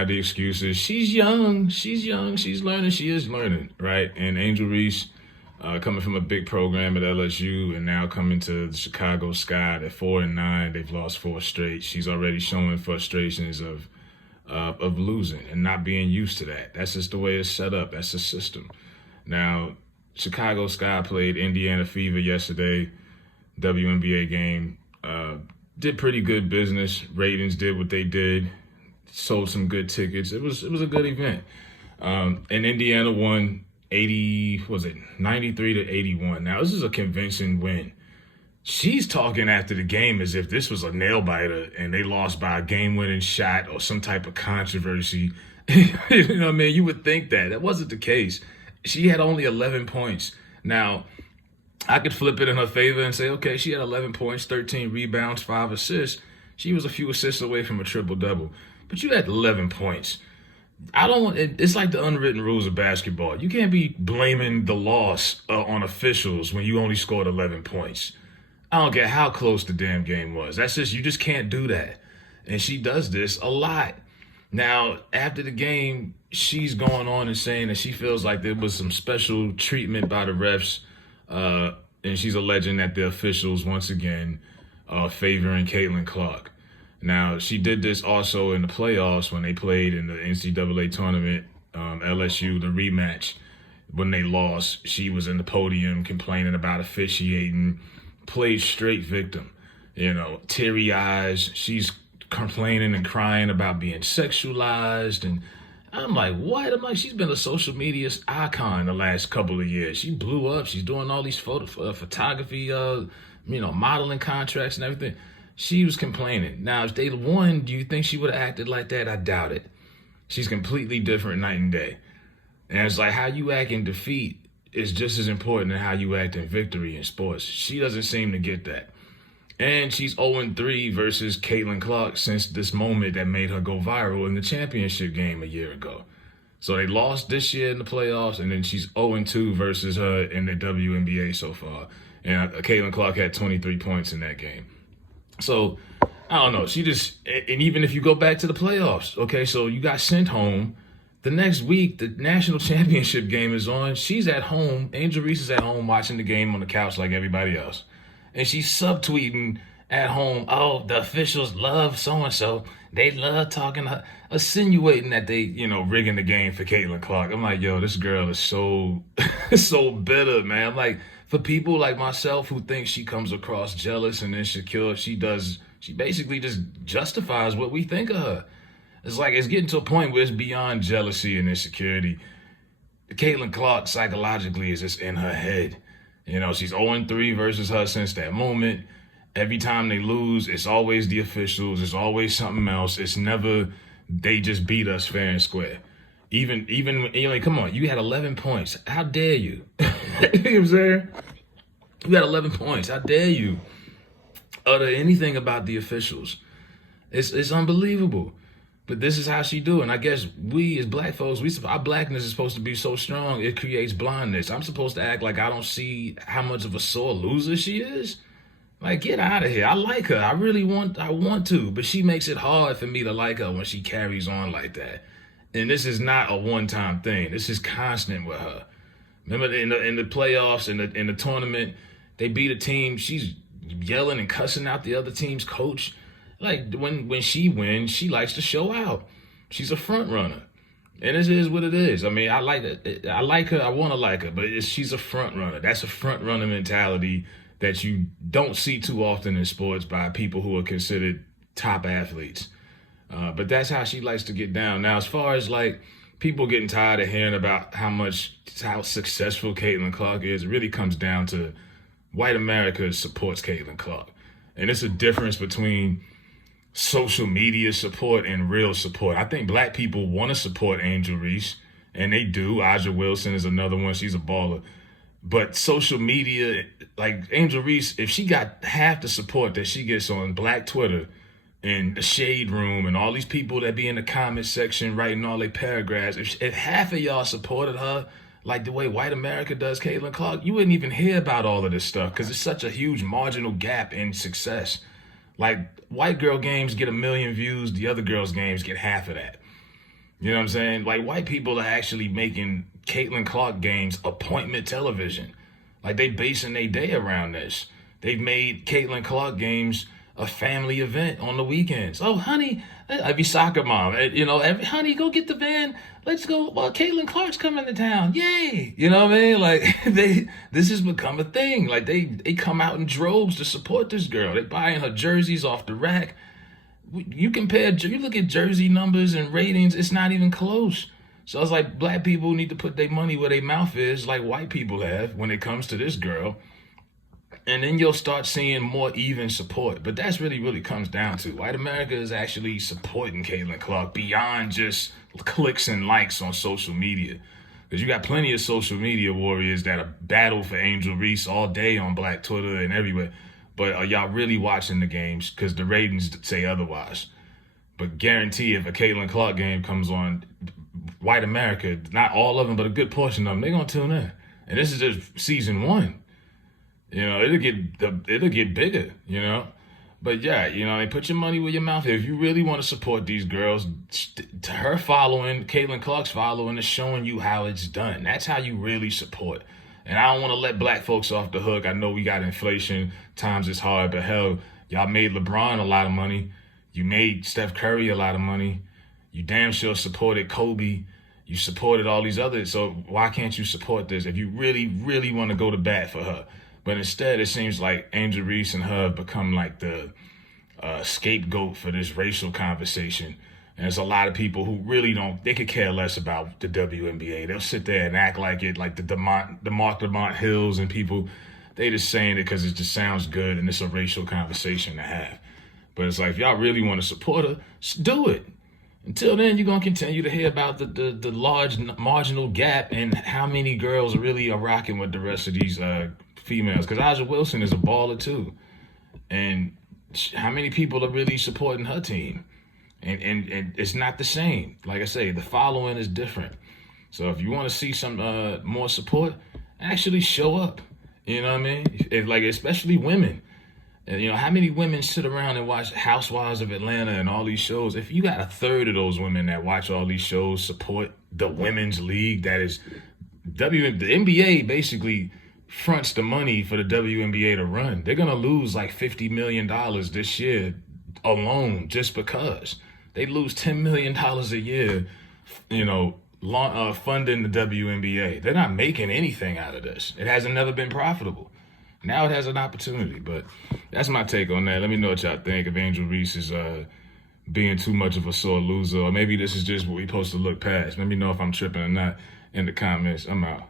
have the excuses. She's young. She's young. She's learning. She is learning, right? And Angel Reese, coming from a big program at LSU and now coming to the Chicago Sky at 4-9, they've lost 4 straight. She's already showing frustrations of losing and not being used to that. That's just the way it's set up. That's the system. Now, Chicago Sky played Indiana Fever yesterday, WNBA game. Did pretty good business. Ratings did what they did. Sold some good tickets. It was a good event. And Indiana won 93 to 81. Now, this is a convincing win. She's talking after the game as if this was a nail biter and they lost by a game-winning shot or some type of controversy. You know what I mean? You would think that. That wasn't the case. She had only 11 points. Now, I could flip it in her favor and say, okay, she had 11 points, 13 rebounds, 5 assists. She was a few assists away from a triple-double. But you had 11 points. It's like the unwritten rules of basketball. You can't be blaming the loss on officials when you only scored 11 points. I don't care how close the damn game was. You just can't do that. And she does this a lot. Now, after the game, she's going on and saying that she feels like there was some special treatment by the refs. And she's alleging that the officials, once again, are favoring Caitlin Clark. Now, she did this also in the playoffs when they played in the NCAA tournament, LSU, the rematch. When they lost, she was in the podium complaining about officiating, played straight victim. Teary eyes. She's complaining and crying about being sexualized. And I'm like, what? I'm like, she's been a social media icon the last couple of years. She blew up. She's doing all these photography, modeling contracts and everything. She was complaining. Now, if they won, do you think she would have acted like that? I doubt it. She's completely different night and day. And it's like how you act in defeat is just as important as how you act in victory in sports. She doesn't seem to get that. And she's 0-3 versus Caitlin Clark since this moment that made her go viral in the championship game a year ago. So they lost this year in the playoffs, and then she's 0-2 versus her in the WNBA so far. And Caitlin Clark had 23 points in that game. So, I don't know. And even if you go back to the playoffs, okay, so you got sent home. The next week, the national championship game is on. She's at home. Angel Reese is at home watching the game on the couch like everybody else. And she's subtweeting at home, oh, the officials love so-and-so. They love talking to her, insinuating that they, rigging the game for Caitlin Clark. I'm like, yo, this girl is so, so bitter, man. I'm like, for people like myself who think she comes across jealous and insecure, she basically just justifies what we think of her. It's like it's getting to a point where it's beyond jealousy and insecurity. Caitlin Clark psychologically is just in her head. She's 0-3 versus her since that moment. Every time they lose, it's always the officials. It's always something else. It's never they just beat us fair and square. Even come on, you had 11 points. How dare you? You know what I'm saying? You had 11 points. How dare you utter anything about the officials? It's unbelievable. But this is how she do. And I guess we as black folks, our blackness is supposed to be so strong, it creates blindness. I'm supposed to act like I don't see how much of a sore loser she is. Like, get out of here. I like her. I want to. But she makes it hard for me to like her when she carries on like that. And this is not a one-time thing. This is constant with her. Remember in the playoffs, in the tournament, they beat a team. She's yelling and cussing out the other team's coach. Like, when she wins, she likes to show out. She's a front runner. And this is what it is. I mean, I like it. I like her. I want to like her. But she's a front runner. That's a front runner mentality that you don't see too often in sports by people who are considered top athletes. But that's how she likes to get down. Now, as far as like people getting tired of hearing about how successful Caitlin Clark is, it really comes down to white America supports Caitlin Clark. And it's a difference between social media support and real support. I think black people want to support Angel Reese, and they do. Aja Wilson is another one. She's a baller. But social media, like Angel Reese, if she got half the support that she gets on Black Twitter and the Shade Room and all these people that be in the comment section writing all their paragraphs, if half of y'all supported her like the way white America does Caitlin Clark, you wouldn't even hear about all of this stuff because it's such a huge marginal gap in success. Like, white girl games get 1 million views, the other girls' games get half of that. You know what I'm saying? Like, white people are actually making Caitlin Clark games appointment television. Like, they basing their day around this. They've made Caitlin Clark games a family event on the weekends. Oh, honey, I'd be soccer mom. Honey, go get the van. Let's go. Well, Caitlin Clark's coming to town. Yay! You know what I mean? Like, this has become a thing. Like, they come out in droves to support this girl. They buying her jerseys off the rack. You look at jersey numbers and ratings, it's not even close. So it's like black people need to put their money where their mouth is, like white people have when it comes to this girl. And then you'll start seeing more even support. But that's really comes down to white America is actually supporting Caitlin Clark beyond just clicks and likes on social media. Because you got plenty of social media warriors that are battle for Angel Reese all day on Black Twitter and everywhere. But are y'all really watching the games? Because the ratings say otherwise. But guarantee if a Caitlin Clark game comes on, white America, not all of them, but a good portion of them, they're going to tune in. And this is just season 1. You know, it'll get bigger, you know. But yeah, you know, they put your money where your mouth is. If you really want to support these girls, her following, Caitlin Clark's following is showing you how it's done. That's how you really support. And I don't want to let black folks off the hook. I know we got inflation, times is hard, but hell, y'all made LeBron a lot of money. You made Steph Curry a lot of money. You damn sure supported Kobe. You supported all these others. So why can't you support this if you really want to go to bat for her? But instead, it seems like Angel Reese and her have become like the scapegoat for this racial conversation. And there's a lot of people who really they could care less about the WNBA. They'll sit there and act like it, like the Mark DeMont Hills and people, they just saying it because it just sounds good and it's a racial conversation to have. But it's like, if y'all really want to support her, do it. Until then, you're going to continue to hear about the large marginal gap and how many girls really are rocking with the rest of these females. Because Aja Wilson is a baller too. And how many people are really supporting her team? And it's not the same. Like I say, the following is different. So if you want to see some more support, actually show up. You know what I mean? Like, especially women. And, you know, how many women sit around and watch Housewives of Atlanta and all these shows? If you got a third of those women that watch all these shows support the women's league, that is the NBA basically fronts the money for the WNBA to run. They're going to lose like $50 million this year alone just because. They lose $10 million a year, you know, funding the WNBA. They're not making anything out of this. It hasn't never been profitable. Now it has an opportunity, but that's my take on that. Let me know what y'all think if Angel Reese is being too much of a sore loser, or maybe this is just what we're supposed to look past. Let me know if I'm tripping or not in the comments. I'm out.